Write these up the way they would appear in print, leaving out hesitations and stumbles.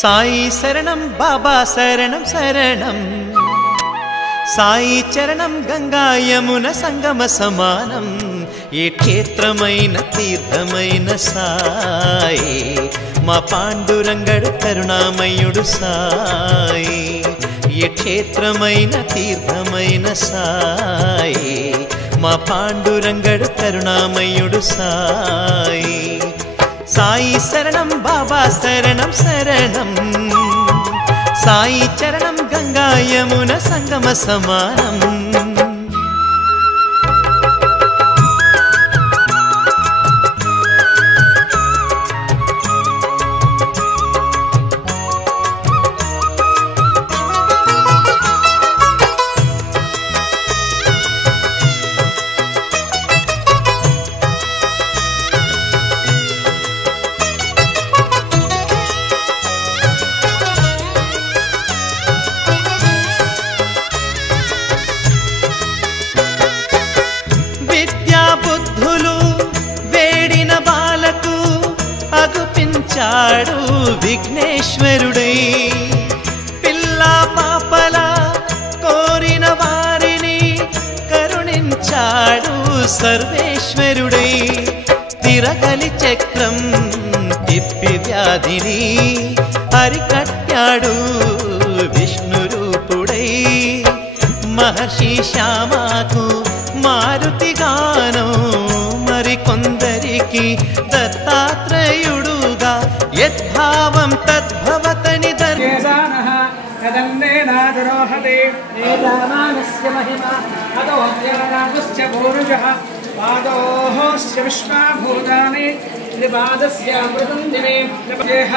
సాయి శరణం బాబా శరణం శరణం సాయి చరణం గంగా యమున సంగమ సమానం ఏ క్షేత్రమైన తీర్థమైన సాయి మా పాండురంగడు కరుణామయుడు సాయి ఏ క్షేత్రమైన తీర్థమైన సాయి మా పాండురంగడు కరుణామయుడు సాయి సాయి శరణం బాబా శరణం శరణం సాయి చరణం గంగా యమున సంగమ సమానం అగుపించాడు విఘ్నేశ్వరుడై పిల్లా పాపల కోరిన వారిని కరుణించాడు సర్వేశ్వరుడై తిరగలి చక్రం తిప్పి వ్యాధిని అరికట్టాడు విష్ణు రూపుడై మహర్షి శ్యామకు మారుతిగానం మరికొందరికి దత్తాత్రేయుడుగా యద్భావం తద్భవతని దర్శనః తదన్నేనాదరోహతే ఏదామానస్య మహిమా అదోజ్ఞానాస్య భూరుజః పాదోఃస్య విశ్వభూతాని త్రిపాదస్య అమృతందినే నమః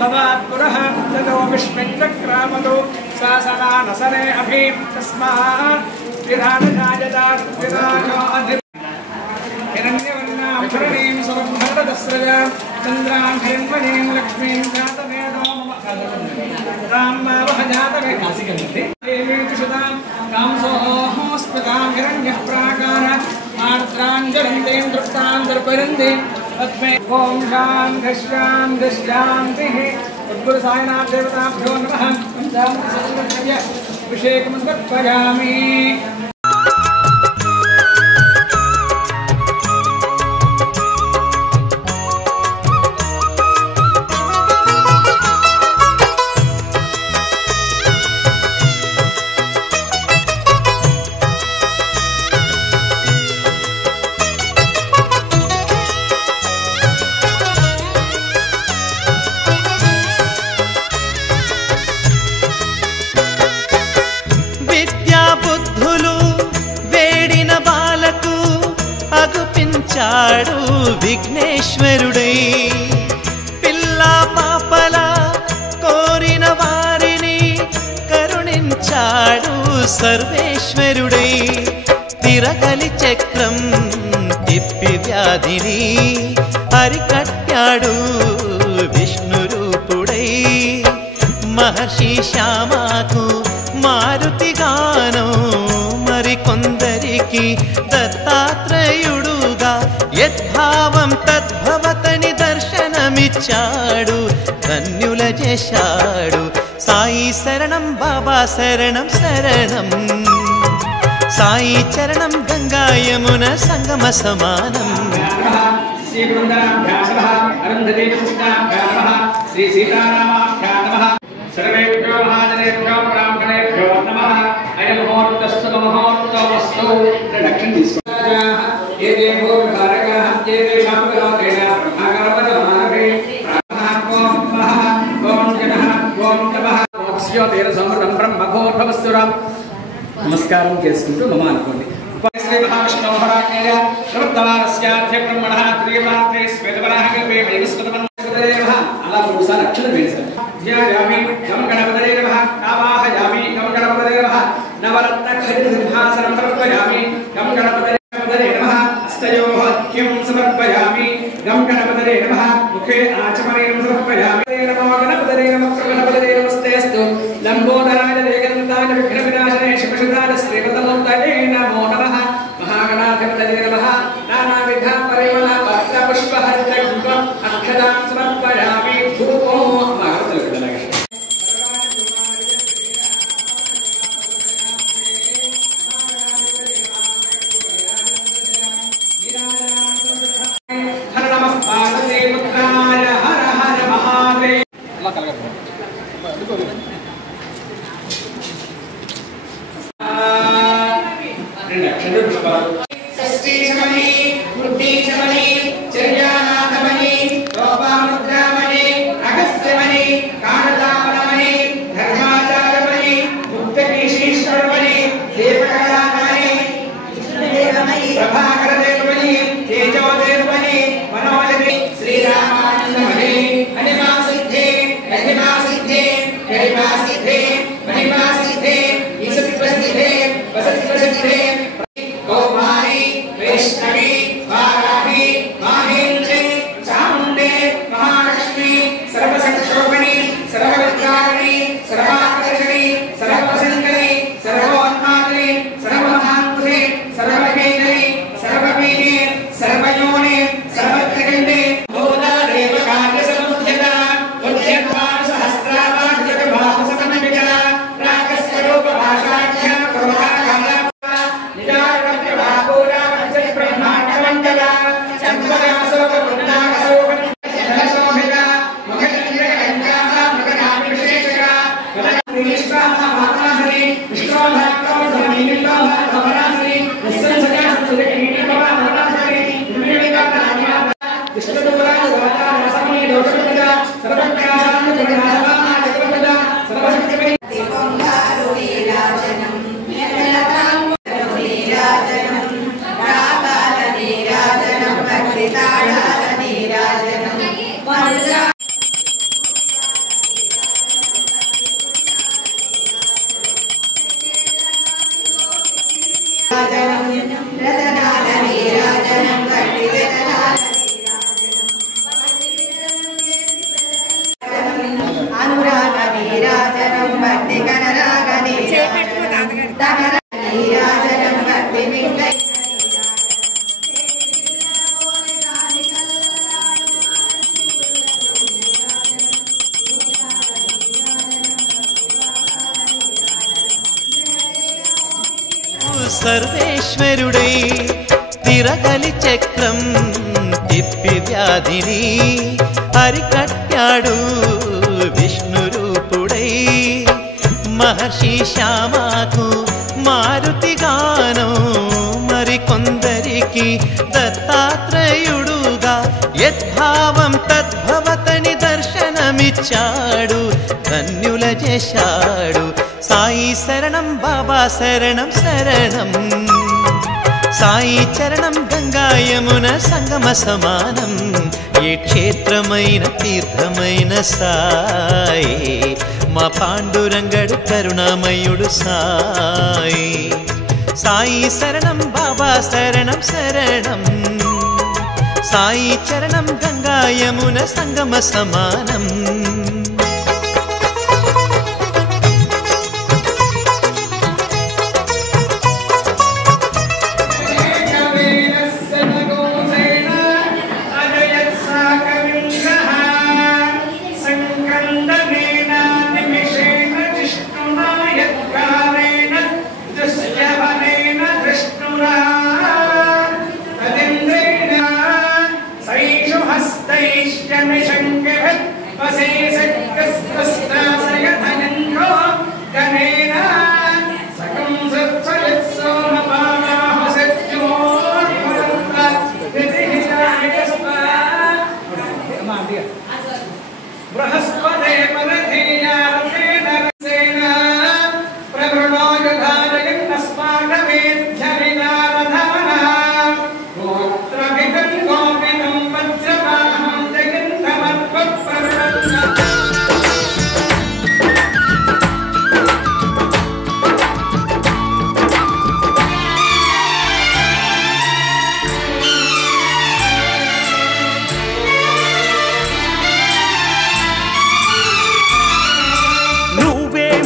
భవాత్పురః తదో విష్ణుచక్రామదో శాసనానసనే అభి తస్మాత్ విరాజాయతాత్ విరాజో అధి हिरण्यवर्णाभरणीं सुवर्णरदस्रजां चन्द्रां हिरण्मयीं लक्ष्मीं जातवेदो रां भावः जातवेदासिकन्ते देवीं सुतां कांसोः स्मृतां हिरण्यः प्राकार आर्द्राञ्जलन्तीं तृप्तां दर्पयन्तीं पद्मे ॐ शान्तिः शान्तिः सद्गुरु साईनाथ देवताभ्यो नमः पञ्चामृत सर्वज्ञ अभिषेकं समर्पयामि అగుపించాడు విఘ్నేశ్వరుడై పిల్లా పాపల కోరిన వారిని కరుణించాడు సర్వేశ్వరుడై తిరగలి చక్రం తిప్పి వ్యాధిని అరికట్టాడు విష్ణు రూపుడై మహర్షి శ్యామకు మారుతిగానం మరికొందరికి దత్తాత్రేయుడుగా యద్భావం తద్భవతని దర్శనమిచ్చాడు ధన్యుల చేశాడు సాయి శరణం బాబా శరణం శరణం సాయి చరణం గంగా యమున సంగమ సమానం శ్రీ బృందాభ్యాసః అరుంధతి కృష్ణాభ్యాసః శ్రీ సీతారామాభ్యా నమః सर्वेभ्यो महाजनेभ्यो ब्राह्मणेभ्यो नमः अयं मुहूर्तस्य मुहूर्तोऽस्तु प्रदक्षिण दिस्वाजाः ये देवो विकारकाः ये तेषां विरोधेन ब्रह्मागणपतिमानवे ब्रह्माकों महः ओं जनः ओं तपः मोक्ष्यो तेरसमृतं ब्रह्मभूर्भवस्सुरं नमस्कारं చేసుకుంటూ మమ అనుకోండి శ్రీ మహావిష్ణు మహారాజ్ఞయ ప్రవర్తమానస్యాధ్య బ్రహ్మణః త్రిమాత్రే శ్వేతవరాహ కల్పే మేఘస్కృతమన్దేవః అలా మూడుసార్లు అక్షరం వేశారు ధ్యాయామి గం గణపతయే నమః ఆవాహయామి గం గణపతయే నమః నవరత్న ఖచ్చిత సింహాసనం సమర్పయామి గం గణపతయే నమః అష్టయోః అర్ఘ్యం సమర్పయామి గం గణపతయే నమః ముఖే ఆచమనీయం సమర్పయామి నమో గణపతయే నమః గణపతయే నమస్తేస్తు లంబోదరాయ వేగంతాయ విఘ్న వినాశనే శివశిదాయ శ్రీమతమూర్తయే నమో నమః మహాగణాధిపతయే నమః నానావిధ పరిమళ పత్ర పుష్పహరిత అక్షతాం సమర్పయామి ధూపో సర్వేశ్వరుడై తిరగలి చక్రం తిప్పి వ్యాధిని అరికట్టాడు విష్ణు రూపుడై మహర్షి శ్యామకు మారుతిగానం మరికొందరికి దత్తాత్రేయుడుగా యద్భావం తద్భవతని దర్శనమిచ్చాడు ధన్యుల చేశాడు సాయి శరణం బాబా శరణం శరణం సాయి చరణం గంగా యమున సంగమ సమానం ఏ క్షేత్రమైన తీర్థమైన సాయి మా పాండురంగడు కరుణామయుడు సాయి సాయి శరణం బాబా శరణం శరణం సాయి చరణం గంగా యమున సంగమ సమానం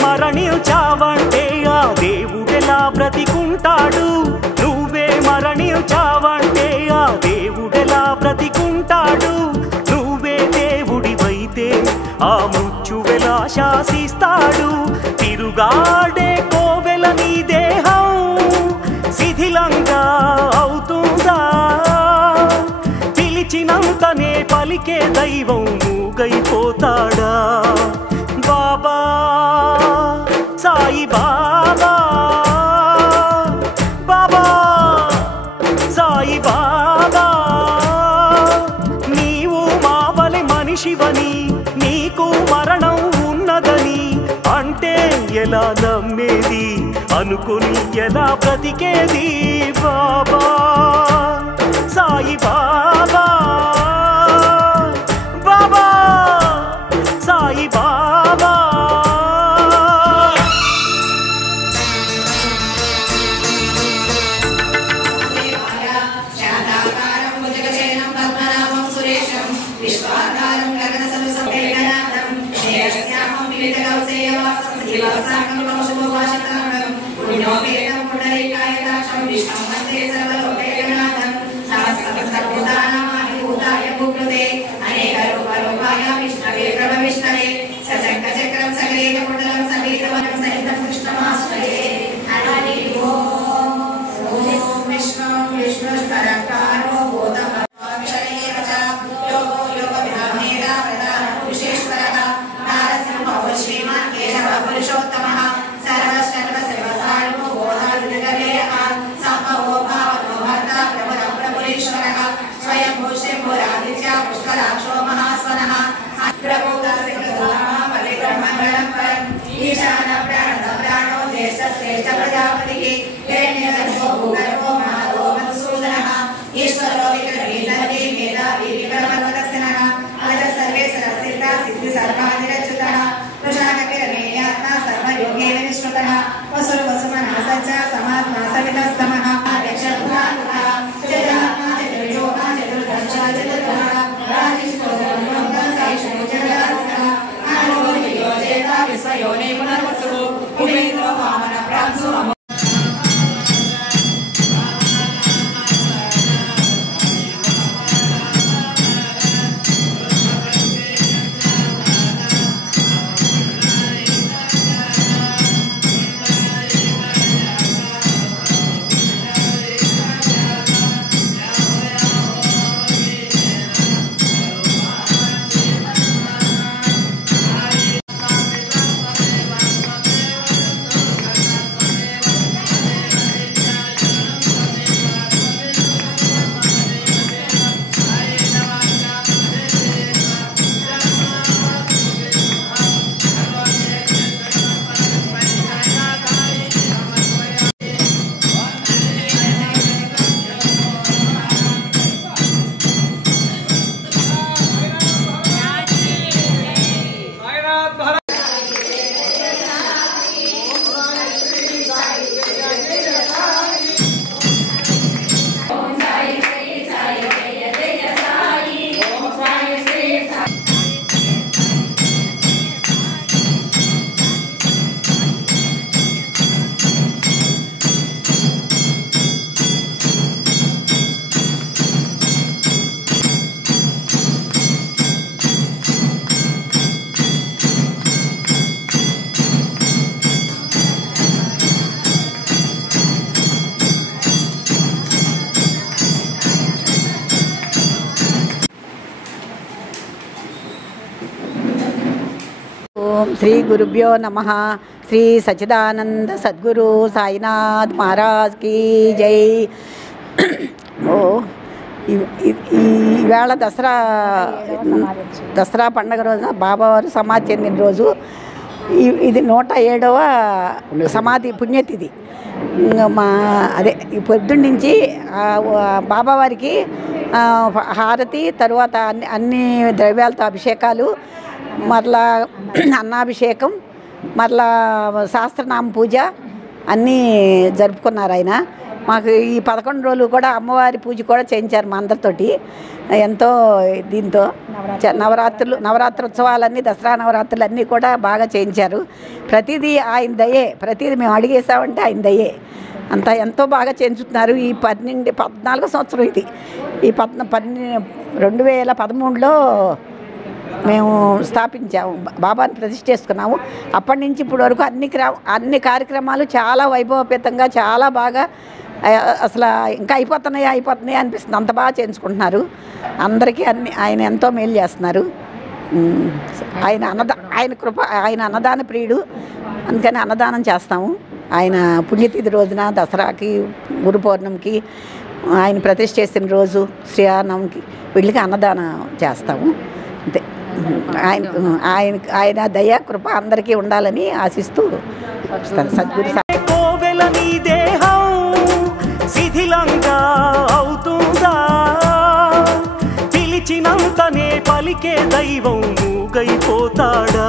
మరణించావంటే ఆ దేవుడెలా బ్రతికుంటాడు నువ్వే మరణించావంటే ఆ దేవుడెలా బ్రతికుంటాడు నువ్వే దేవుడివైతే ఆ మృత్యువెలా శాసిస్తాడు తిరుగాడే కోవెల నీ దేహం శిథిలంగా అవుతుందా పిలిచినంతనే పలికే దైవం మూగైపోతాడా అంటే ఎలా నమ్మేది, అనుకుని ఎలా బ్రతికేది బాబా సాయి బాబా బాబా సాయి బాబా. ఓం శ్రీ గురుభ్యో నమః. శ్రీ సచ్చిదానంద సద్గురు సాయినాథ్ మహారాజ్ కీ జై. ఈవేళ దసరా పండగ రోజున బాబావారు సమాధి చెందిన రోజు. ఇది 107వ సమాధి పుణ్యతిథి. అదే పొద్దున్న నుంచి బాబావారికి హారతి, తరువాత అన్ని ద్రవ్యాలతో అభిషేకాలు, మరలా అన్నాభిషేకం, మరలా సహస్రనామ పూజ అన్నీ జరుపుకున్నారు ఆయన. మాకు ఈ 11 రోజులు కూడా అమ్మవారి పూజ కూడా చేయించారు మా అందరితోటి ఎంతో. దీంతో నవరాత్రోత్సవాలన్నీ, దసరా నవరాత్రులు అన్నీ కూడా బాగా చేయించారు. ప్రతిదీ ఆయన దయే, ప్రతిదీ మేము అడిగేసామంటే ఆయన దయే. అంతా ఎంతో బాగా చేయించుతున్నారు. ఈ 14వ సంవత్సరం ఇది. ఈ 2013లో మేము స్థాపించాము, బాబాని ప్రతిష్ఠ చేసుకున్నాము. అప్పటి నుంచి ఇప్పటి వరకు అన్ని కార్యక్రమాలు చాలా వైభవపేతంగా, చాలా బాగా, అసలు ఇంకా అయిపోతున్నాయి అనిపిస్తుంది. అంత బాగా చేయించుకుంటున్నారు. అందరికీ ఆయన ఎంతో మేలు చేస్తున్నారు. ఆయన కృప, ఆయన అన్నదాన ప్రియుడు, అందుకని అన్నదానం చేస్తాము. ఆయన పుణ్యతిథి రోజున, దసరాకి, గురు పౌర్ణమికి, ఆయన ప్రతిష్ఠ చేసిన రోజు, శ్రీరామనవమికి వీళ్ళకి అన్నదానం చేస్తాము. అంతే. ఆయన దయా కృప అందరికీ ఉండాలని ఆశిస్తూ సద్గురు కోవెల నీ దేహం శిథిలంగా అవుతుందా, పిలిచినంతనే పలికే దైవం మూగైపోతాడా.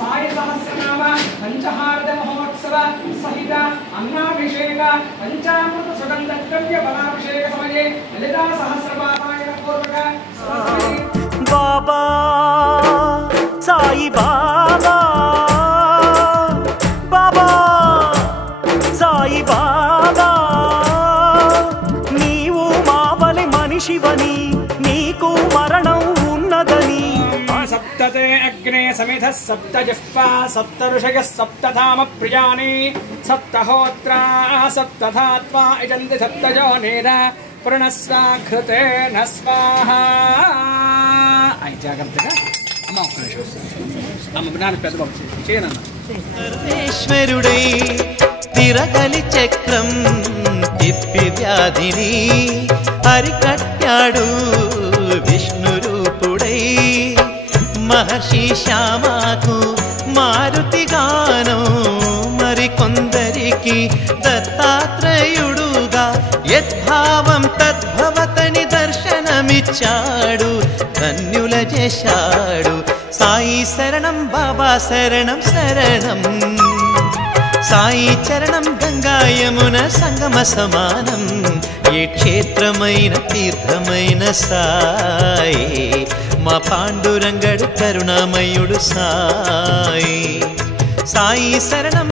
సాయి సహస్రనామ పంచహారద మహోత్సవ సహిత అన్నాభిషేక పంచామృత సుగంధ ద్రవ్య బలాభిషేక సమయే లలితా సహస్రపారాయణ పూర్వక బాబా సాయి బాబా, బాబా సాయి బాబా, నీవు మావలి మనిషివని నీకు మరణం ఉన్నదని. సప్తతే అగ్నే సమిధ సప్త జిహ్వా సప్త ఋషయ సప్తధామ ప్రియాని సప్తహోత్రా సప్తధాత్వా యజంతి సప్తజోనిర పునఃస్వాఘృతేన స్వాహా. అయి జాగ్రత్తగా అమ్మ ఒక్క నిమిషం అమ్మ నాన్న పెద్ద బాబు చేయనన్న. సర్వేశ్వరుడై తిరగలి చక్రం తిప్పి వ్యాధిని హరికట్టాడు విష్ణు రూపుడై. మహర్షి శ్యామకు మారుతిగానం మరికొందరికి దత్తాత్రేయుడుగా యద్భావం తద్భవతని దర్శనమిచ్చాడు, ధన్యుల చేశాడు. సాయి శరణం బాబా శరణం శరణం, సాయి చరణం గంగా యమున సంగమ సమానం. ఏ క్షేత్రమైన తీర్థమైన సాయి, మా పాండురంగడు కరుణామయుడు సాయి. సాయి శరణం